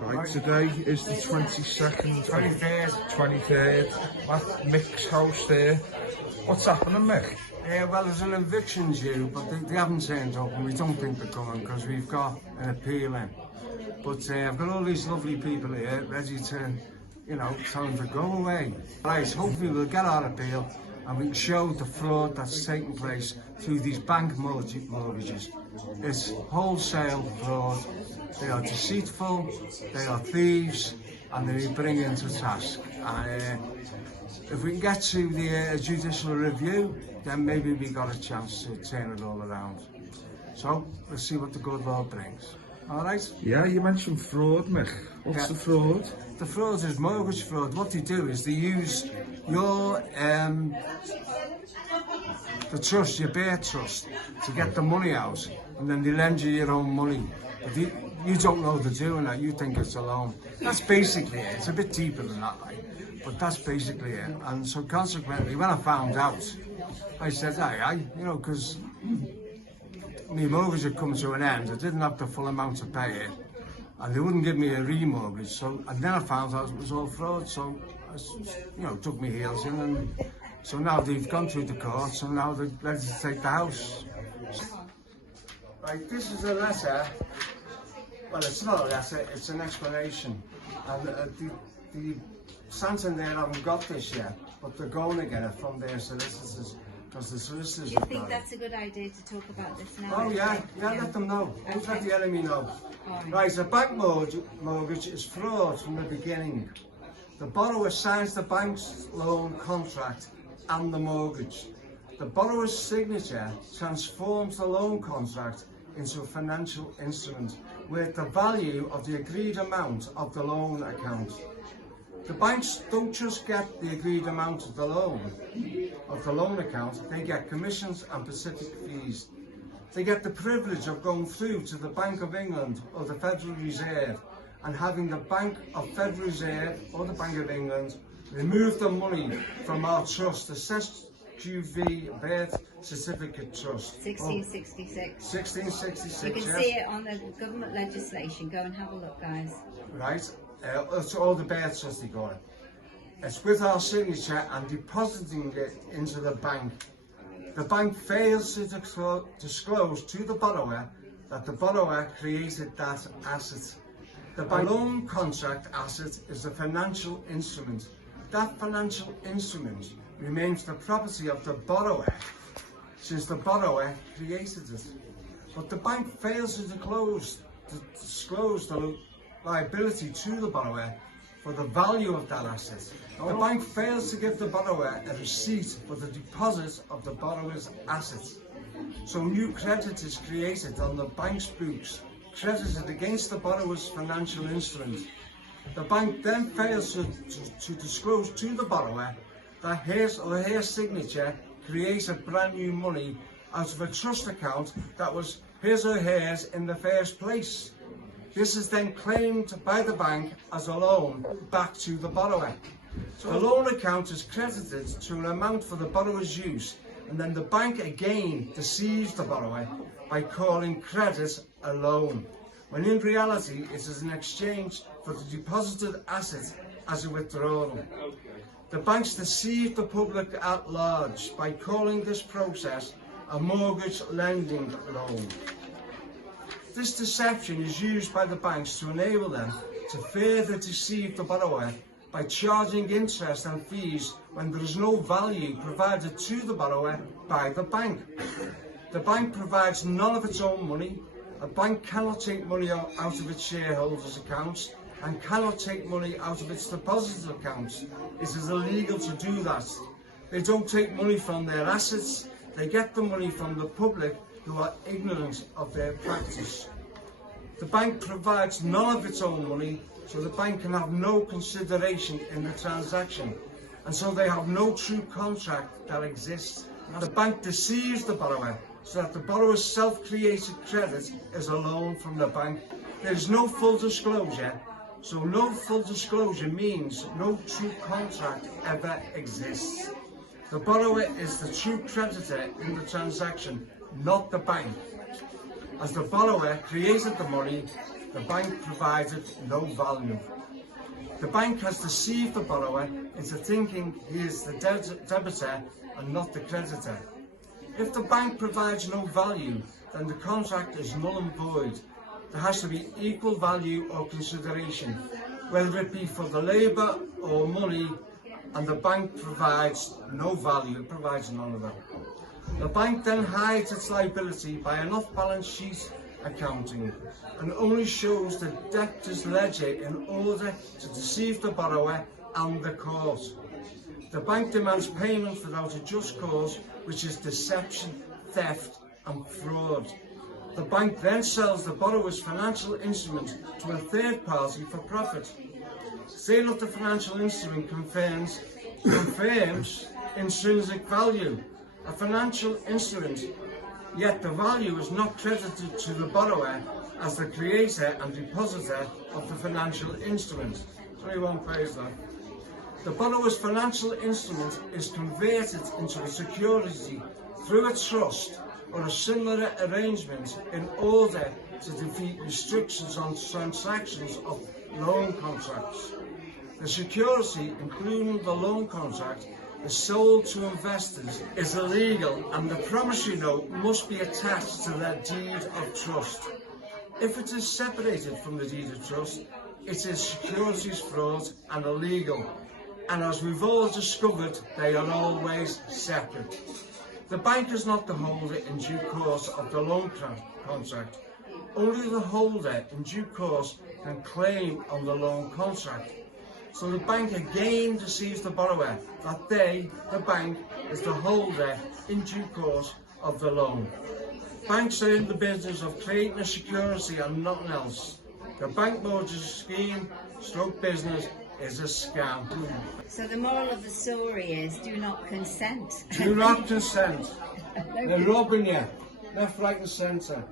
Right, today is the 22nd, 23rd, at Mick's house there. What's happening, Mick? Well, there's an eviction due, but they haven't turned up, and we don't think they're coming because we've got an appeal in. But I've got all these lovely people here ready to, tell them to go away. Right, hopefully we'll get our appeal and we can show the fraud that's taking place through these bank mortgages. It's wholesale fraud. They are deceitful, they are thieves, and they bring into task. And if we can get to the judicial review, then maybe we got a chance to turn it all around. So let's see what the good Lord brings. All right? Yeah, you mentioned fraud, Mick. What's the fraud? The fraud is mortgage fraud. What they do is they use your the trust, your bare trust, to get the money out, and then they lend you your own money. But you don't know they're doing that. You think it's a loan. That's basically it. It's a bit deeper than that, right? But that's basically it. And so consequently, when I found out, I said, because my mortgage had come to an end. I didn't have the full amount to pay it, and they wouldn't give me a remortgage. So, and then I found out it was all fraud. So, I, took my heels in, and so now they've gone through the courts, and now they're ready to take the house. Right, this is a letter. Well, it's not a letter, it's an explanation. And the Santander haven't got this yet, but they're going to get it from their solicitors, because the solicitors Do you think that's a good idea to talk about this now? Oh yeah, let them know. Don't let the enemy know. Right, a bank mortgage is fraud from the beginning. The borrower signs the bank's loan contract and the mortgage. The borrower's signature transforms the loan contract into a financial instrument with the value of the agreed amount of the loan account. The banks don't just get the agreed amount of the loan account, they get commissions and specific fees. They get the privilege of going through to the Bank of England or the Federal Reserve and having the Bank of Federal Reserve or the Bank of England remove the money from our trust, the SQV Birth Certificate Trust. 1666. 1666, You can see it on the government legislation. Go and have a look, guys. Right, it's all the birth trust they got. It's with our signature and depositing it into the bank. The bank fails to disclose to the borrower that the borrower created that asset. The loan contract asset is a financial instrument. That financial instrument remains the property of the borrower since the borrower created it. But the bank fails to disclose the liability to the borrower for the value of that asset. The bank fails to give the borrower a receipt for the deposit of the borrower's assets. So new credit is created on the bank's books, credited against the borrower's financial instrument. The bank then fails to disclose to the borrower that his or her signature creates a brand new money out of a trust account that was his or hers in the first place. This is then claimed by the bank as a loan back to the borrower. So the loan account is credited to an amount for the borrower's use, and then the bank again deceives the borrower by calling credit a loan, when in reality it is an exchange for the deposited asset as a withdrawal. The banks deceive the public at large by calling this process a mortgage lending loan. This deception is used by the banks to enable them to further deceive the borrower by charging interest and fees when there is no value provided to the borrower by the bank. The bank provides none of its own money. A bank cannot take money out of its shareholders' accounts and cannot take money out of its deposit accounts. It is illegal to do that. They don't take money from their assets. They get the money from the public who are ignorant of their practice. The bank provides none of its own money, so the bank can have no consideration in the transaction, and so they have no true contract that exists. The bank deceives the borrower so that the borrower's self-created credit is a loan from the bank. There is no full disclosure, so no full disclosure means no true contract ever exists. The borrower is the true creditor in the transaction, not the bank. As the borrower created the money, the bank provided no value. The bank has deceived the borrower into thinking he is the debitor and not the creditor. If the bank provides no value, then the contract is null and void. There has to be equal value or consideration, whether it be for the labour or money, and the bank provides no value, it provides none of that. The bank then hides its liability by an off-balance sheet accounting and only shows the debtor's ledger in order to deceive the borrower and the court. The bank demands payment without a just cause, which is deception, theft and fraud. The bank then sells the borrower's financial instrument to a third party for profit. Sale of the financial instrument confirms intrinsic value. A financial instrument, yet the value is not credited to the borrower as the creator and depositor of the financial instrument. So you won't praise that. The borrower's financial instrument is converted into a security through a trust or a similar arrangement in order to defeat restrictions on transactions of loan contracts. The security, including the loan contract, is sold to investors, is illegal, and the promissory note must be attached to their deed of trust. If it is separated from the deed of trust, it is securities fraud and illegal. And as we've all discovered, they are always separate. The bank is not the holder in due course of the loan contract. Only the holder in due course can claim on the loan contract. So the bank again deceives the borrower that they, the bank, is the holder in due course of the loan. Banks are in the business of creating a security and nothing else. The bank mortgage scheme, stroke business, is a scam. So the moral of the story is do not consent. Do not consent. They're robbing you, left, right and centre.